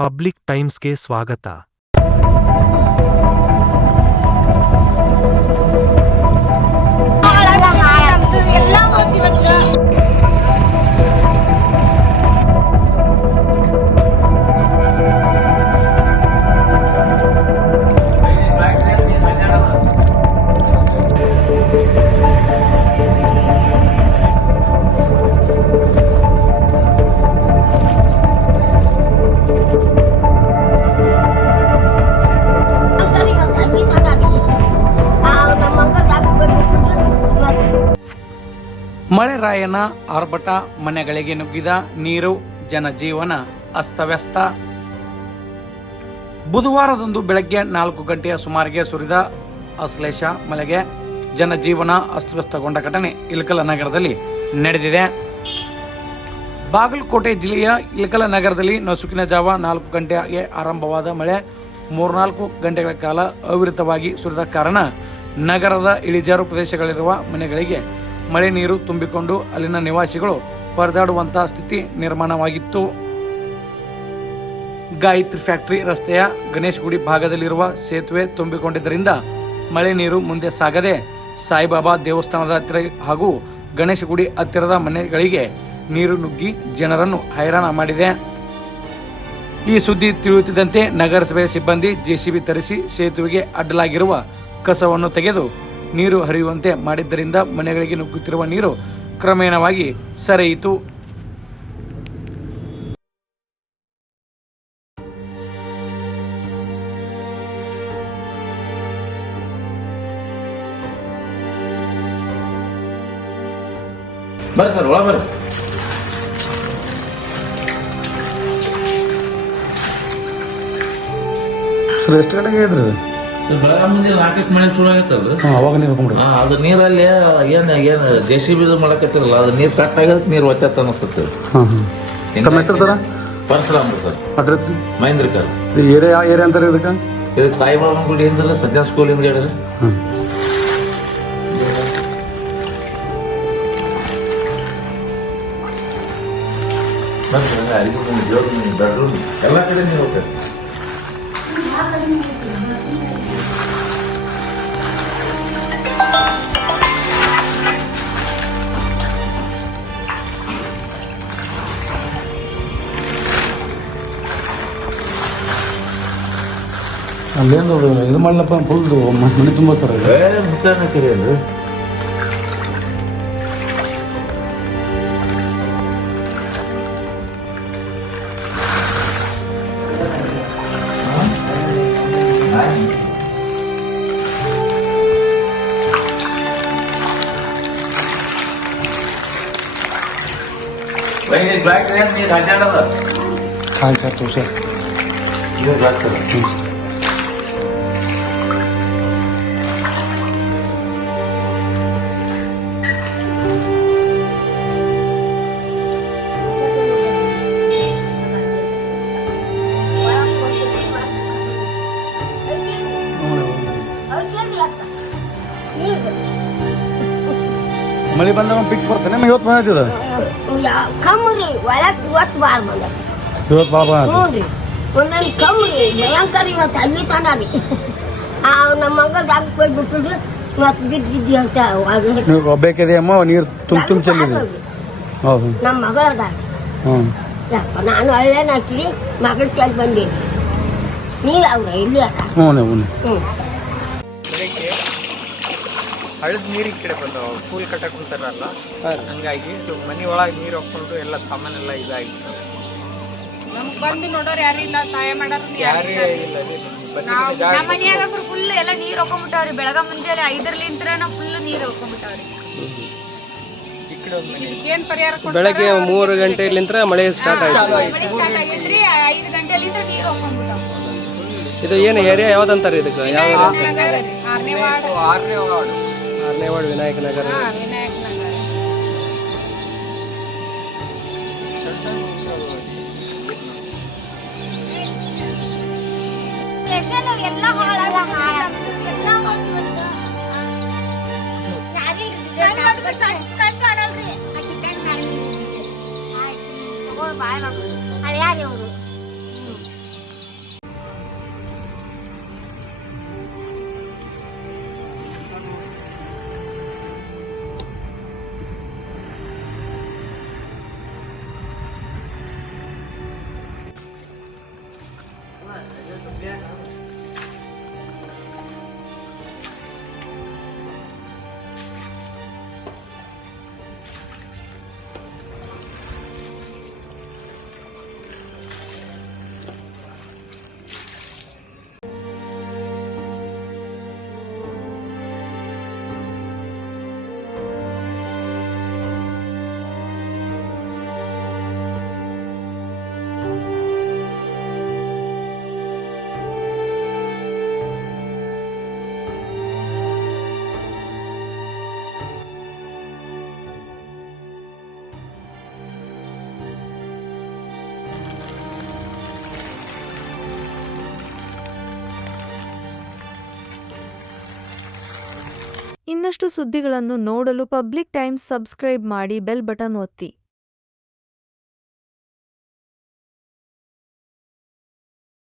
Public ಟೈಮ್ಸ್ಗೆ ಸ್ವಾಗತ. ಮಳೆ ರಾಯನ ಆರ್ಭಟ, ಮನೆಗಳಿಗೆ ನುಗ್ಗಿದ ನೀರು, ಜನಜೀವನ ಅಸ್ತವ್ಯಸ್ತ. ಬುಧವಾರದಂದು ಬೆಳಗ್ಗೆ 4 ಗಂಟೆಯ ಸುಮಾರಿಗೆ ಸುರಿದ ಅಶ್ಲೇಷ ಮಳೆಗೆ ಜನಜೀವನ ಅಸ್ತವ್ಯಸ್ತಗೊಂಡ ಘಟನೆ ಇಳಕಲ ನಗರದಲ್ಲಿ ನಡೆದಿದೆ. ಬಾಗಲಕೋಟೆ ಜಿಲ್ಲೆಯ ಇಳಕಲ ನಗರದಲ್ಲಿ ನಸುಕಿನ ಜಾವ 4 ಗಂಟೆಗೆ ಆರಂಭವಾದ ಮಳೆ 3-4 ಗಂಟೆಗಳ ಕಾಲ ಅವಿರತವಾಗಿ ಸುರಿದ ಕಾರಣ ನಗರದ ಇಳಿಜಾರು ಪ್ರದೇಶಗಳಿರುವ ಮನೆಗಳಿಗೆ ಮಳೆ ನೀರು ತುಂಬಿಕೊಂಡು ಅಲ್ಲಿನ ನಿವಾಸಿಗಳು ಪರದಾಡುವಂತಹ ಸ್ಥಿತಿ ನಿರ್ಮಾಣವಾಗಿತ್ತು. ಗಾಯತ್ರಿ ಫ್ಯಾಕ್ಟರಿ ರಸ್ತೆಯ ಗಣೇಶ್ ಗುಡಿ ಭಾಗದಲ್ಲಿರುವ ಸೇತುವೆ ತುಂಬಿಕೊಂಡಿದ್ದರಿಂದ ಮಳೆ ನೀರು ಮುಂದೆ ಸಾಗದೆ ಸಾಯಿಬಾಬಾ ದೇವಸ್ಥಾನದ ಹತ್ತಿರ ಹಾಗೂ ಗಣೇಶ ಗುಡಿ ಹತ್ತಿರದ ಮನೆಗಳಿಗೆ ನೀರು ನುಗ್ಗಿ ಜನರನ್ನು ಹೈರಾಣ ಮಾಡಿದೆ. ಈ ಸುದ್ದಿ ತಿಳಿಯುತ್ತಿದ್ದಂತೆ ನಗರಸಭೆ ಸಿಬ್ಬಂದಿ ಜೆಸಿಬಿ ತರಿಸಿ ಸೇತುವೆಗೆ ಅಡ್ಡಲಾಗಿರುವ ಕಸವನ್ನು ತೆಗೆದು ನೀರು ಹರಿಯುವಂತೆ ಮಾಡಿದ್ದರಿಂದ ಮನೆಗಳಿಗೆ ನುಗ್ಗುತ್ತಿರುವ ನೀರು ಕ್ರಮೇಣವಾಗಿ ಸರಿಯಿತು. ಬರ್ರಿ ಸರ್, ಒಳ ಬರ್ರಿ. ಎಷ್ಟು ಗಂಟೆಗೆ ಇದ್ರಿ? ಬೆಳಗ್ಗೆ ಮುಂಜಾನೆ 4 ಮಳೆ ಶುರು ಆಗತ್ತಲ್ರಿ. ಅವಾಗ ನೀರು ಹಾಕೊಂಡ್ರಿ? ಅದು ನೀರಲ್ಲಿ ಏನ್ JCB ಮಾಡಕತ್ತಿರಲ್ಲ, ಅದು ನೀರು ಕಟ್ ಆಗೋದಕ್ಕೆ ನೀರು ಒತ್ತತ್ತ ಅನಿಸ್ತೈತಿ. ತಮ್ಮ ಹೆಸರು ಸರ? ಪರಶುರಾಮ್ ಸರ್. ಅಡ್ರೆಸ್? ಮಹೇಂದ್ರ ಕರ್. ಏರಿಯಾ ಯಾವ ಏರಿಯಾ ಅಂತಾರೆ ಇದಕ್ಕೆ? ಇದಕ್ಕೆ ಸಾಯಿಬಾಬಾ ಗುಡಿ ಹಿಂದಲ್ಲ, ಸದ್ಯ ಸ್ಕೂಲ್ ಹಿಂದೆ ಹೇಳ್ರಿ. ಬೆಡ್ರೂಮ್ ಎಲ್ಲ ಕಡೆ ನೀರು ಹೋಗ್ತೈತಿ. ಅಲ್ಲೇನು ಇದು ಮಾಡ್ಲಪ್ಪ, ಫುಲ್ ಮನೆ ತುಂಬ ಮುಖಾನಕಿರಿ ಅಲ್ರಿ. ಬ್ಲಾಕ್ ನೀರು ಅಡ್ಡಾಡದ ಹಾಂ ಸರ್, ತೋ ಸರ್. ನೀರು ಆಗ್ತದೆ. ಮಳೆ ಬಂದಾಗ ಫಿಕ್ಸ್ ಬರ್ತಾನೆ. ಇವತ್ತು ಬಂದಿದ್ದ ಕಮ್ರಿ ಒಳಗೆ ಇವತ್ತು ಭಾಳ ಬಂದ. ಇವತ್ತು ಭಾಳ ಬಂದ. ಹ್ಞೂ ರೀ, ಒಂದೊಂದು ಕಮ್ರಿ ಭಯಂಕರ. ಇವತ್ತು ಅಲ್ಲಿ ತನ ರೀ ನಮ್ಮ ಮಗ ಜಾಗ ಬಿಟ್ಟಿದ್ರು. ಇವತ್ತು ಬಿದ್ದು ಅಂತ ನೀವು ಒಬ್ಬೇಕಿದೆಯಮ್ಮ, ನೀರು ತುಂಬ ಚೆಲ್ಲಿದೆ. ಹೌದು, ನಮ್ಮ ಮಗಳದ. ಹ್ಞೂ ಯಪ್ಪ, ನಾನು ಹಳ್ಳೆನ ಹಾಕಿರಿ ಮಗಳ ಕೇಳಿ ಬಂದೀನಿ. ನೀರು ಅವ್ರ ಇಲ್ಲಿ ಅದ. ಹ್ಞೂ ಹ್ಞೂ ಬೆಳಿಗ್ಗೆ ಹಳದ ನೀರು ಈ ಕಡೆ ಬಂದವ, ಫೂಲ್ ಕಟ್ಟಕ್ ಕುಂತಾರಲ್ಲ, ಹಂಗಾಗಿ ಮನೆ ಒಳಗೆ ನೀರು ಹಾಕೊಂಡು ಎಲ್ಲ ಸಾಮಾನೆಲ್ಲ ಇದಾಗಿ ನಮ್ಗ್ ಬಂದು ನೋಡೋರು ಯಾರು ಇಲ್ಲ, ಸಹಾಯ ಮಾಡೋರು ಯಾರೇ ಇಲ್ಲ. ನಮ್ಮ ಮನ್ಯಾಗ ಫುಲ್ ಎಲ್ಲ ನೀರ್ ಹಾಕೊಂಡ್ಬಿಟ್ಟಾವ್ರಿ. ಬೆಳಗ ಮುಂಜಾನೆ 5 ನಾವು ಫುಲ್ ನೀರ್ ಹಾಕೊಂಡ್ಬಿಟ್ಟಾವ್ರಿ. ಈ ಕಡೆ ಒಂದು ಮನೆ ಏನ್ ಪರಿಹಾರ ಬೆಳಗ್ಗೆ 3 ಗಂಟೆಲಿಂತ್ರ ಮಳೆ ಸ್ಟಾರ್ಟ್ ಆಯ್ತು. 5 ಗಂಟೆಲಿಂದ ನೀರ್ ಹಾಕೊಂಡ್ಬಿಟ್ಟಾವ. ಇದು ಏನು ಏರಿಯಾ ಯಾವ್ದಂತಾರೆ ಇದಕ್ಕೆ? ಯಾವ 6ನೇ ವಾರ್ಡ್ 6ನೇ ವಾರ್ಡ್ ವಿನಾಯಕ ನಗರ. ವಿನಾಯಕ ನಗರ. ಎಲ್ಲ ಹಾಳಾಗ ಇನ್ನಷ್ಟು ಸುದ್ದಿಗಳನ್ನು ನೋಡಲು ಪಬ್ಲಿಕ್ ಟೈಮ್ಸ್ ಸಬ್ಸ್ಕ್ರೈಬ್ ಮಾಡಿ ಬೆಲ್ ಬಟನ್ ಒತ್ತಿ.